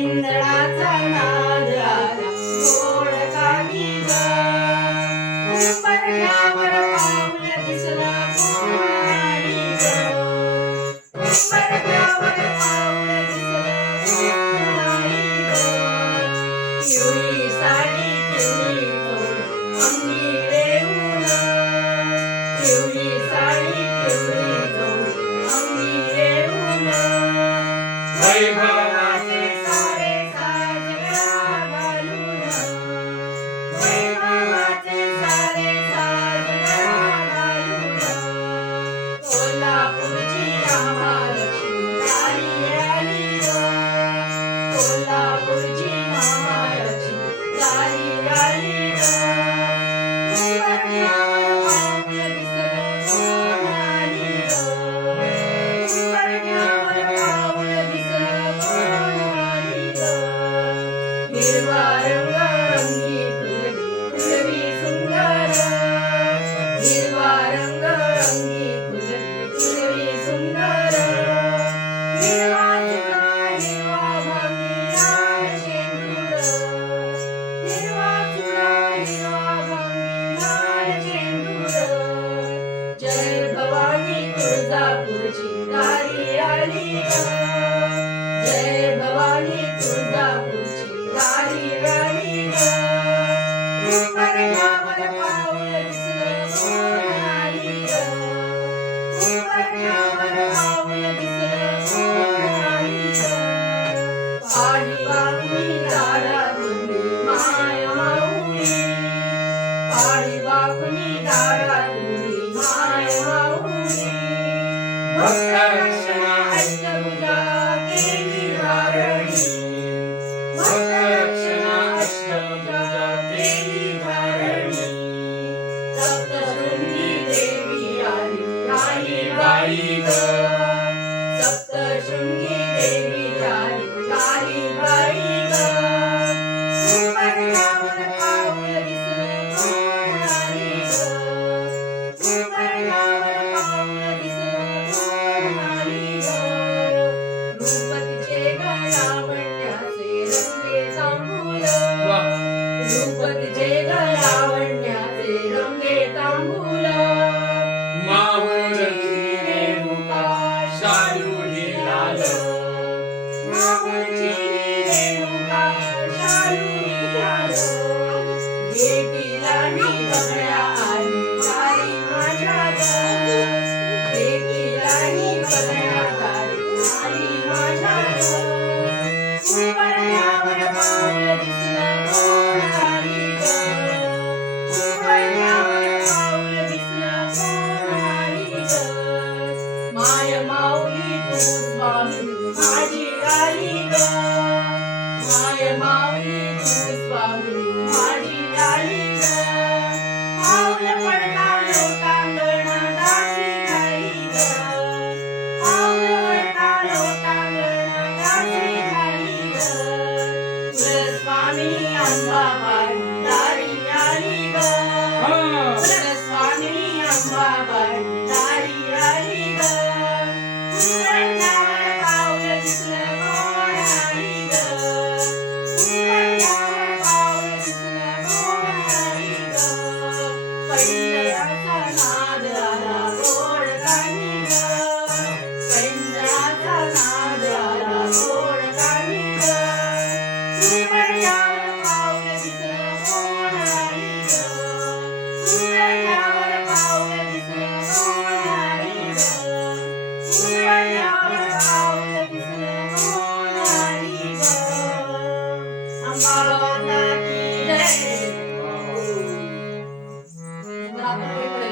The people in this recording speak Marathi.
पैंजणाचा नाद आला गोड कानी ग. उंबरठ्यावर पाऊल दिसलं कोण आली ग. उंबरठ्यावर पाऊल दिसलं कोण आली ग. पिवळी साडी पिवळी चोळ अंगी रेऊन. पिवळी साडी पिवळी चोळ अंगी रेऊन. वैभवाचे सारे साज गळा घालून. वैभवाचे सारे साज गळा घालून. कोल्हापूरची महालक्ष्मी दारी आली ग. कोल्हापूरची महालक्ष्मी दारी आली ग. उंबरठ्यावर पाऊल दिसलं कोण आली ग. उंबरठ्यावर पाऊल दिसलं कोण आली ग. हिरवा रंग अंगी फुलवी फुलवी सुंदर. हिरवा रंग अंगी फुलवी फुलवी सुंदर. हिरवा चुडा हिरवा भांगी लाल शेंदूर. हिरवा चुडा हिरवा भांगी लाल शेंदूर. जय भवानी तुळजापूरची दारी आली ग. जय भवानी तुळजापूरची दारी आली ग. उंबरठ्यावर पाऊल दिसलं कोण आली ग. उंबरठ्यावर पाऊल दिसलं कोण आली ग. पाळी वाकुळी दारातुनी माय माऊली. पाळी वाकुळी दारातुनी माय माऊली. भक्त रक्षणा अष्टभुजा केली धारणी. भक्त रक्षणा अष्टभुजा केली धारणी. सप्तशृंगी देवी आली बाई ग. सप्तशृंगी देवी आली बाई ग. उंबरठ्यावर पाऊल दिसलं कोण आली ग. उंबरठ्यावर पाऊल दिसलं कोण आली ग. रूपतीचे ग लावण्याचे रंगे तांबूल. रूपतीचे ग लावण्याचे रंगे तांबूल. मावळची रेणुका शालू ही लाल. मावळची रेणुका शालू ही लाल. भेटीला मी बघण्या आली तारी माझ्या ग. भेटीला मी बघण्या आली माझ्या ग. उंबरठ्यावर पाऊल दिसलं कोण आली ग. उंबरठ्यावर पाऊल दिसलं कोण आली ग. माय माऊली तू स्वामी माझी आली ग. माय माऊली तू स्वामी माझी आली ग. पाऊल पडता लोटांगण दासी झाली ग. पाऊल पडता लोटांगण दासी झाली ग. कुलस्वामिनी अंबाबाई दारी आली ग. कुलस्वामिनी अंबाबाई दारी आली ग. उंबरठ्यावर पाऊल दिसलं कोण आली ग. उंबरठ्यावर पाऊल दिसलं कोण आली ग. पैंजणाचा नाद आला गोड कानी ग. पैंजणाचा नाद आला गोड कानी ग. उंबरठ्यावर पाऊल दिसलं कोण आली ग. उंबरठ्यावर पाऊल दिसलं कोण आली ग. उंबरठ्यावर पाऊल दिसलं कोण आली ग. अंबाबाई